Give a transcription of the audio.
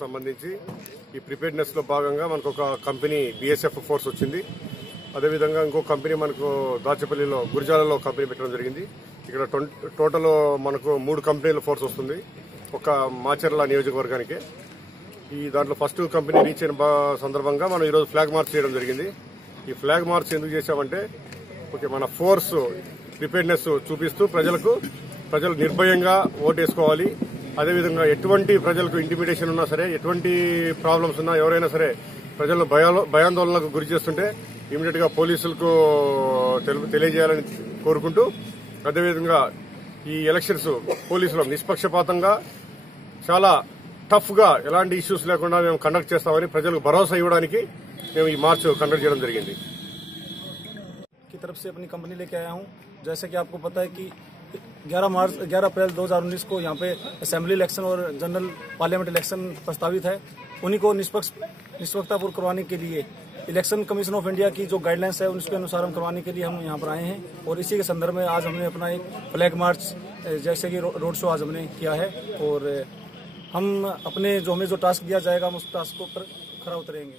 సంబంధించి ఈ ప్రిపేర్డ్నెస్ లో భాగంగా మనకు ఒక కంపెనీ BSF ఫోర్స్ వచ్చింది. అదేవిధంగా ఇంకో కంపెనీ మనకు దాచపల్లిలో గురిజాలలో కంపెనీ పెట్టడం జరిగింది. ఇక్కడ టోటల్ మనకు 3 కంపెనీల ఫోర్స్ వస్తుంది ఒక మాచర్ల నియోజకవర్గానికి. ఈ దాంట్లో ఫస్ట్ కంపెనీ రీచ్ అయిన సందర్భంగా మనం ఈరోజు ఫ్లాగ్ మార్చ్ చేయడం జరిగింది. ఈ ఫ్లాగ్ మార్చ్ ఎందుకు చేశామంటే మన ఫోర్స్ ప్రిపేర్డ్నెస్ చూపిస్తూ ప్రజలు నిర్భయంగా ఓటేసుకోవాలి. అదేవిధంగా ఎటువంటి ప్రజలకు ఇంటిమిడేషన్ ఉన్నా సరే, ఎటువంటి ప్రాబ్లమ్స్ ఉన్నా, ఎవరైనా సరే ప్రజలను భయాందోళనకు గురి చేస్తుంటే ఇమీడియట్ గా పోలీసులకు తెలియజేయాలని కోరుకుంటూ, అదేవిధంగా ఈ ఎలక్షన్స్ పోలీసులు నిష్పక్షపాతంగా చాలా టఫ్ గా ఎలాంటి ఇష్యూస్ లేకుండా మేము కండక్ట్ చేస్తామని ప్రజలకు భరోసా ఇవ్వడానికి మేము ఈ మార్చ్ కండక్ట్ చేయడం జరిగింది. की तरफ से अपनी कंपनी लेके आया हूं। जैसे कि आपको पता है कि 11 अप्रैल 2019 को यहां पे असेंबली इलेक्शन और जनरल पार्लियामेंट इलेक्शन प्रस्तावित है। उन्हीं को निष्पक्षतापूर्ण करवाने के लिए इलेक्शन कमीशन ऑफ इंडिया की जो गाइडलाइंस है उसके अनुसार हम करवाने के लिए हम यहाँ पर आए हैं। और इसी के संदर्भ में आज हमने अपना एक फ्लैग मार्च जैसे कि रोड शो आज हमने किया है। और हम अपने हमें जो टास्क दिया जाएगा हम उस टास्क को पर खरा उतरेंगे।